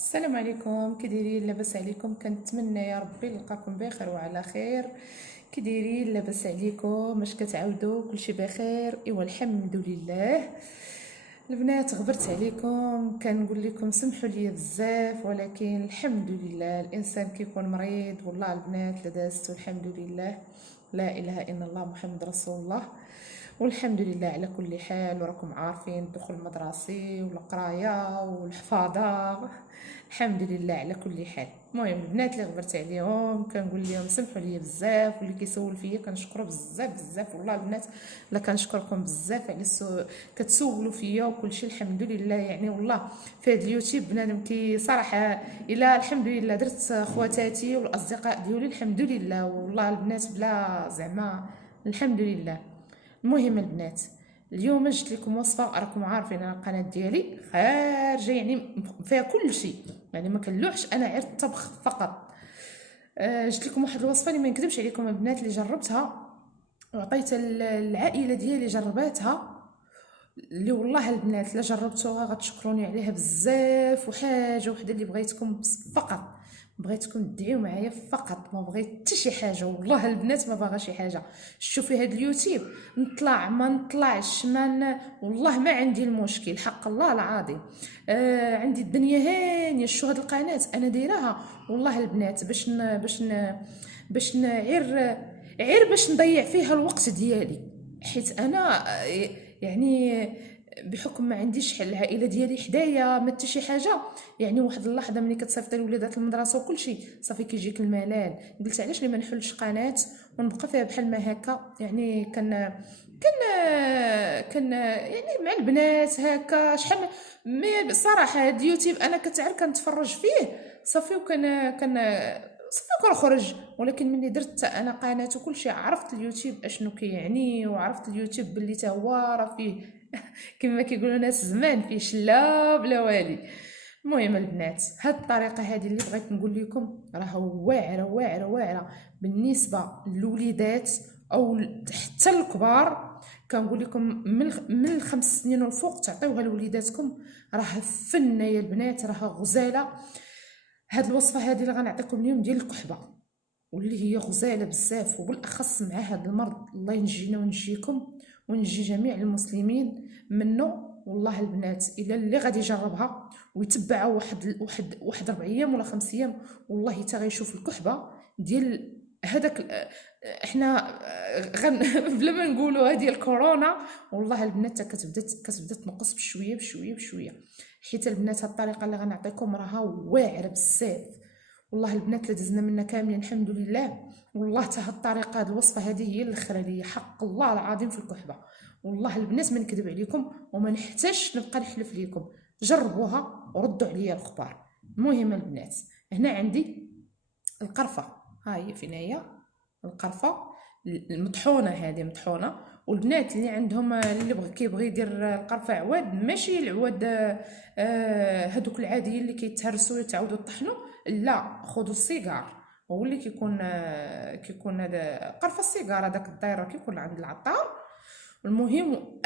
السلام عليكم، كي دايرين؟ لاباس عليكم؟ كنتمنى يا ربي نلقاكم بخير وعلى خير. كي دايرين؟ لاباس عليكم؟ اش كتعاودوا؟ كلشي بخير؟ ايوا الحمد لله. البنات غبرت عليكم، كنقول لكم سمحوا لي بزاف، ولكن الحمد لله الانسان كيكون مريض. والله البنات لدازت والحمد لله، لا اله الا الله محمد رسول الله. والحمد لله على كل حال. وراكم عارفين الدخول المدرسي والقرايه والحفاظه، الحمد لله على كل حال. المهم البنات اللي غبرت عليهم كنقول لهم سمحوا لي بزاف، واللي كيسول فيا كنشكرو بزاف بزاف. والله البنات لا كنشكركم بزاف على كتسولوا فيا وكل شيء. الحمد لله يعني والله في هذا اليوتيوب بنادم كي صراحه الا الحمد لله درت خواتاتي والاصدقاء ديالي الحمد لله. والله البنات بلا زعما الحمد لله. المهم البنات اليوم جبت لكم وصفه، راكم عارفين انا القناه ديالي خارجه يعني فيها كل شيء، يعني ما كنلوحش انا غير الطبخ فقط. جبت لكم واحد الوصفه اللي ما نكذبش عليكم البنات، اللي جربتها وعطيت العائله ديالي جرباتها، اللي والله البنات لا جربتوها غتشكروني عليها بزاف. وحاجه وحده اللي بغيتكم فقط، بغيتكم تدعيو معايا فقط، ما بغيت حتى شي حاجه. والله البنات ما باغا شي حاجه. شوفي هاد اليوتيوب نطلع ما نطلعش والله ما عندي المشكل، حق الله العظيم. عندي الدنيا هانيه. شو هاد القناه انا دايراها والله البنات غير باش نضيع فيها الوقت ديالي، حيت انا يعني بحكم ما عنديش العائله ديالي حدايا ما حتى شي حاجه. يعني واحد اللحظه ملي كتصيفطي الوليدات للمدرسه وكل شيء صافي كيجيك الملل. قلت علاش لي ما نحلش قناه ونبقى فيها بحال ما هكا، يعني كان يعني مع البنات هكا شحال مي بصراحه هاد اليوتيوب انا كتعرف كنتفرج فيه صافي. وكان صافي كنخرج. ولكن ملي درت انا قناه وكل شيء عرفت اليوتيوب اشنو كيعني، وعرفت اليوتيوب باللي تا هو راه فيه كما كيقولوا ناس زمان فيه شلا بلا والي. المهم البنات هاد الطريقه هذه اللي بغيت نقول لكم راه واعره واعره واعره بالنسبه للوليدات او حتى الكبار. كنقول لكم من الخمس سنين والفوق تعطيوها لوليداتكم، راه فنه يا البنات، راه غزاله. هاد الوصفه هذه اللي غنعطيكم اليوم ديال الكحبه، واللي هي غزاله بزاف، وبالاخص مع هذا المرض الله ينجينا ونجيكم ونجي جميع المسلمين منه. والله البنات الا اللي غادي يجربها ويتبعها واحد 4 ايام ولا 5 ايام والله تا غيشوف الكحبه ديال هذاك. احنا بلا ما نقولوا هذه الكورونا. والله البنات كتبدا تنقص بشويه بشويه بشويه. حيت البنات هاد الطريقه اللي غنعطيكم راها واعره بزاف. والله البنات اللي دزنا منا كاملين الحمد لله. والله تا هاد الطريقه هاد الوصفه هذه هي الاخرى ليا حق الله العظيم في الكحبه. والله البنات ما نكذب عليكم وما نحتاجش نبقى نحلف ليكم، جربوها وردوا عليا الخبار. المهم البنات هنا عندي القرفه، ها هي فين هي القرفه المطحونه، هذه مطحونه. والبنات اللي عندهم اللي كيبغي يدير القرفه عواد، ماشي العواد هذوك العاديين اللي كيتهرسوا يتعاودوا يطحنوا، لا خذوا السيجار. هو اللي كيكون هذا قرفه السيجار هذاك الداير كيكون عند العطار. المهم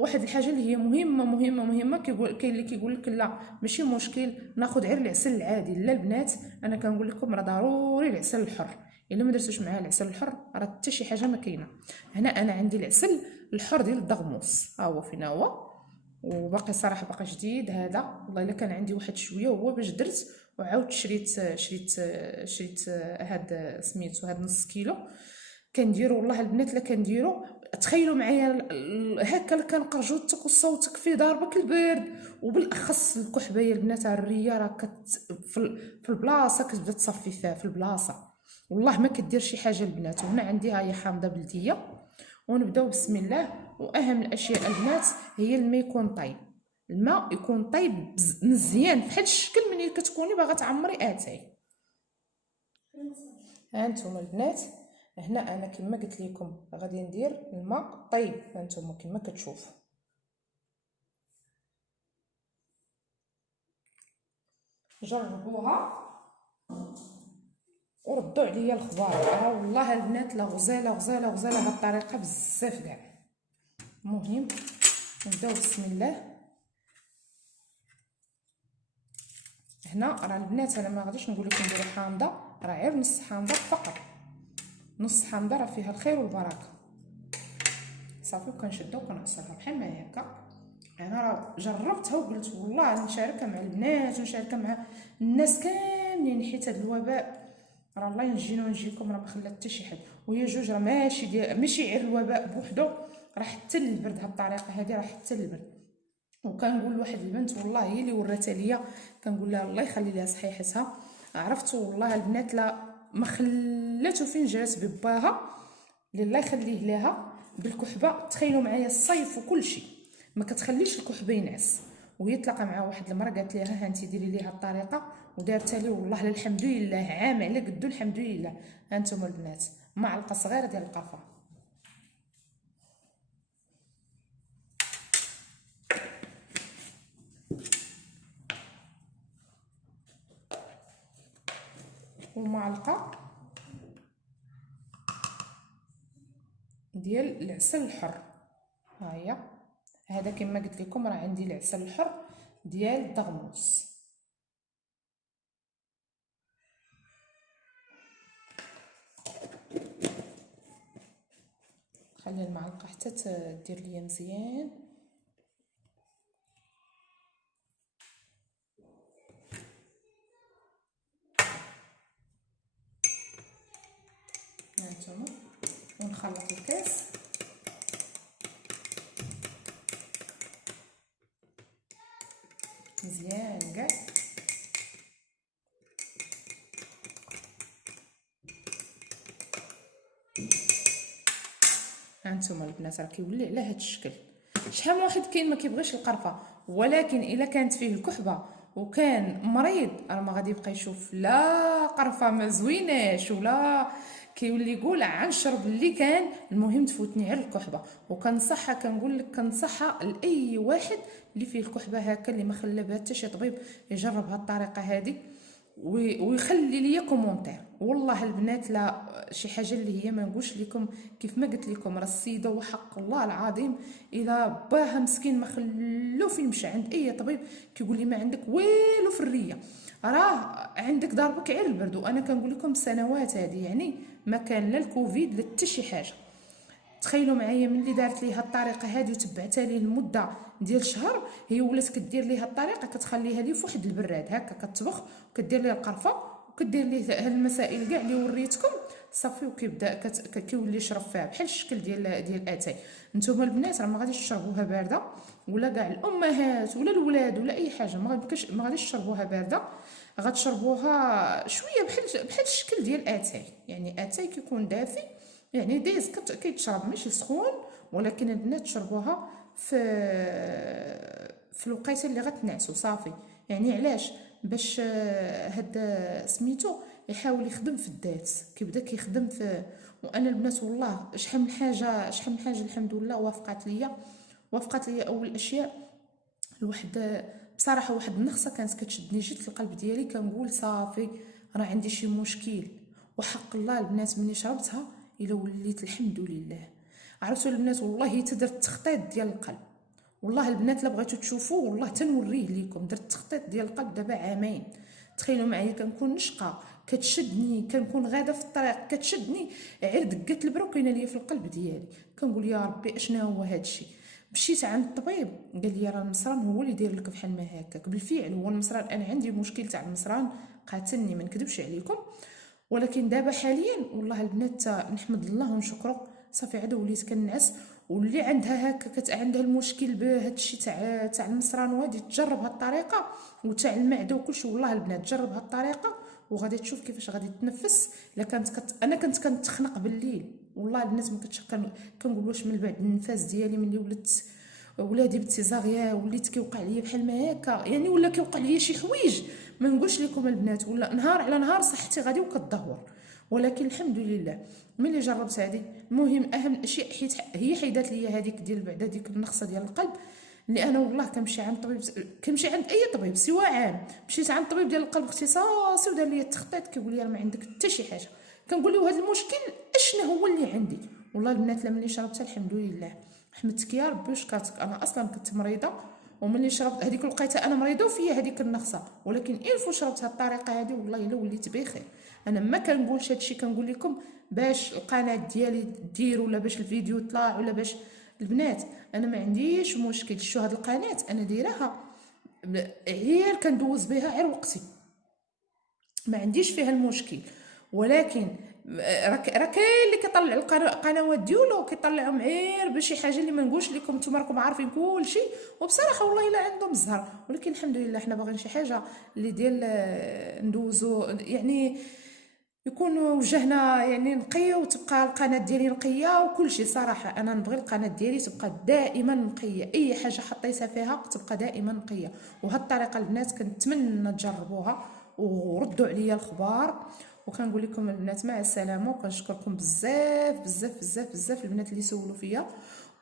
واحد الحاجه اللي هي مهمه مهمه مهمه، كاين اللي كيقول لك لا ماشي مشكل ناخذ غير العسل العادي. لا البنات انا كنقول لكم راه ضروري العسل الحر. الا ما درتوش معاه العسل الحر راه حتى شي حاجه ما كاينه. هنا انا عندي العسل الحر ديال الدغموس، ها هو فين هو، وباقي صراحه باقي جديد هذا. والله الا كان عندي واحد شويه هو باش درت، وعاودت شريت هاد سميتو هاد نص كيلو. كنديرو والله البنات لا كنديرو. تخيلوا معايا هكا كنقرجو الصوتك في ضربك البرد. وبالاخص الكحبه يا البنات الريه راه في البلاصه كتبدا تصفي فيها في البلاصه. والله ما كدير شي حاجه البنات. وهنا عندي هاي حامضه بلديه. ونبداو بسم الله. واهم الاشياء البنات هي الماء يكون طيب. الماء يكون طيب مزيان بحال الشكل ملي كتكوني باغا تعمري اتاي. ها انتم البنات هنا انا كما قلت لكم غادي ندير الماء طيب، هانتوما كما كتشوفوا. جربوها وردوا عليا الخبار. راه والله البنات لا غزاله غزاله غزاله هاد الطريقه بزاف كاع. المهم نبداو بسم الله. هنا راه البنات انا ما غاديش نقول لكم ديروا حامضه، راه غير نص حامضه فقط، نص حامضه راه فيها الخير والبركه. صافي وكنشدها وكنعصرها بحال ما هي هكا. انا راه جربتها وقلت والله نشاركها مع البنات ونشاركها مع الناس كاملين، حيت هذا الوباء راه الله ينجينا ونجيكم، راه ما خلى حتى شي حد. وهي جوج راه ماشي غير الوباء بوحدو، راه حتى البرد بهذه الطريقه هذه، راه حتى البرد. وكنقول لواحد البنت والله هي اللي وراتها ليا، كنقول لها الله يخلي لها صحيحتها، عرفت والله البنات لا ما خلاتو فين جرات بباها اللي الله يخليه لها بالكحبه. تخيلوا معايا الصيف وكل شيء ما كتخليش الكحبه ينعس، وهي تلاقى مع واحد المراه قالت لها ها انت ديري ليها الطريقه ودارتها لي والله الحمد لله عام على قدو الحمد لله. ها انتم البنات معلقه صغيره ديال القرفه ومعلقه ديال العسل الحر. ها هي هذا كما قلت لكم راه عندي العسل الحر ديال الدغموس. خلي المعلقه حتى دير ليا مزيان. هانتوما ونخلط الكاس مزيان كاع. هانتوما البنات راه كيولي على هذا الشكل. شحال من واحد كاين ما كيبغيش القرفه، ولكن الا كانت فيه الكحبه وكان مريض راه ما غادي يبقى يشوف لا قرفه ما زويناش ولا كيولي يقول عنشرب اللي كان، المهم تفوتني غير الكحبه. وكنصحها كنقول لك كنصحها لاي واحد اللي فيه الكحبه هكا اللي ما خلى بها حتى شي طبيب يجرب هاد الطريقه هذه ويخلي لي كومونتير. والله البنات لا شي حاجه اللي هي ما نقولش لكم كيف ما قلت لكم، راه السيده وحق الله العظيم الا باها مسكين ما خلو فين مشى عند اي طبيب كيقول لي ما عندك والو في الريه، راه عندك ضربك غير البرد. وانا كنقول لكم سنوات هذه يعني ما كان لا الكوفيد لا حتى شي حاجه. تخيلوا معايا ملي دارت ليها الطريقه هذه وتبعتها ليه لمده ديال شهر، هي ولات كدير ليها الطريقه كتخليها ليه فواحد البراد هكا كتطبخ وكدير ليه القرفه وكدير ليه هاد المسائل كاع اللي وريتكم صافي، وكيبدا كيولي يشرب فيها بحال الشكل ديال اتاي. نتوما البنات راه ما غاديش تشربوها بارده، ولا كاع الامهات ولا الولاد ولا اي حاجه ما غاديش تشربوها بارده، غتشربوها شويه بحال الشكل ديال اتاي. يعني اتاي كيكون دافي يعني دايز كيتشرب ماشي سخون، ولكن البنات تشربوها في الوقيته اللي غتنعسوا صافي. يعني علاش؟ باش هاد سميتو يحاول يخدم في الذات، كيبدا كيخدم في. وانا البنات والله شحال من حاجه الحمد لله وافقت ليا اول اشياء. الواحد بصراحه واحد النقصه كانت كتشدني جد في القلب ديالي، كنقول صافي راه عندي شي مشكل. وحق الله البنات ملي شربتها الا وليت الحمد لله. عرفتوا البنات والله تدرت تخطيط ديال القلب. والله البنات لا بغيتو تشوفوا والله تنوريه ليكم، درت تخطيط ديال القلب دابا عامين. تخيلوا معايا كنكون نشقى كتشدني، كنكون غاده في الطريق كتشدني غير دقات البرو كاينه ليا في القلب ديالي، كنقول يا ربي اشنا هو هذا الشيء. مشيت عند الطبيب قال لي راه المصران هو اللي يدير لك بحال ما هكاك. بالفعل هو المصران، انا عندي مشكل تاع المصران قاتلني ما نكذبش عليكم. ولكن دابا حاليا والله البنات نحمد الله ونشكره صافي عاد وليت كنعس. واللي عندها هكا عندها المشكل بهذا الشيء تاع المصران وهادي تجرب هاد الطريقه، وتاع المعده وكلشي والله البنات جرب هاد الطريقه وغادي تشوف كيفاش غادي تنفس. الا كانت انا كنت كنتخنق بالليل والله البنات ما كنتش كنقول واش من بعد النفاس ديالي ملي ولدت ولادي بالتيزاريا وليت كيوقع ليا بحال ما هكا يعني، ولا كيوقع ليا شي حوايج ما نقولش لكم البنات، ولا نهار على نهار صحتي غادي وكتدهور. ولكن الحمد لله ملي جربت هذه المهم اهم الاشياء حيت هي حيدات ليا هذيك ديال بعدا ديك النقصه ديال القلب. اللي انا والله كنمشي عند طبيب، كنمشي عند اي طبيب سواء عام، مشيت عند طبيب ديال القلب اختصاصي ودار لي التخطيط كيقول لي راه ما عندك حتى شي حاجه. كنقول له هذا المشكل اشنا هو اللي عندي. والله البنات ملي شربتها الحمد لله حمدتك يا ربي وشكرتك. انا اصلا كنت مريضه وملي شربت هذيك لقيتها انا مريضه وفيا هذيك النغصه، ولكن الفو شربت هاد الطريقه هذه والله الا وليت بخير. انا ما كنقولش هادشي، كنقول لكم باش القناه ديالي دير، ولا باش الفيديو يطلع، ولا باش البنات. انا ما عنديش مشكل، شو هاد القناه انا دايراها غير كندوز بها غير وقتي، ما عنديش فيها المشكل. ولكن راه كاين اللي كيطلع القنوات ديالو كيطلعهم غير بشي حاجه اللي ما نقولش لكم، نتوما راكم عارفين كلشي، وبصراحه والله الا عندهم الزهر. ولكن الحمد لله حنا باغيين شي حاجه اللي ديال ندوزو يعني يكون وجهنا يعني نقيه، وتبقى القناه ديالي نقيه وكل شيء. صراحه انا نبغي القناه ديالي تبقى دائما نقيه، اي حاجه حطيتها فيها تبقى دائما نقيه. وهاد الطريقه البنات كنتمنى تجربوها وردوا عليا الخبار. وكنقول لكم البنات مع السلامه، وكنشكركم بزاف بزاف بزاف بزاف البنات اللي سولوا فيا.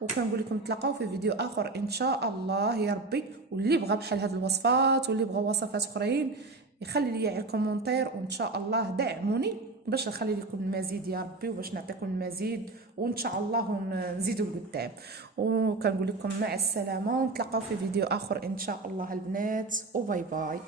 وكنقول لكم تلاقاو في فيديو اخر ان شاء الله يا ربي. واللي بغى بحال هاد الوصفات واللي بغى وصفات اخرين يخلي لي على الكومونتير، وان شاء الله دعموني باش نخلي لكم المزيد يا ربي، وباش نعطيكم المزيد وان شاء الله نزيدوا لقدام. وكنقول لكم مع السلامه، ونتلاقاو في فيديو اخر ان شاء الله البنات، وباي باي.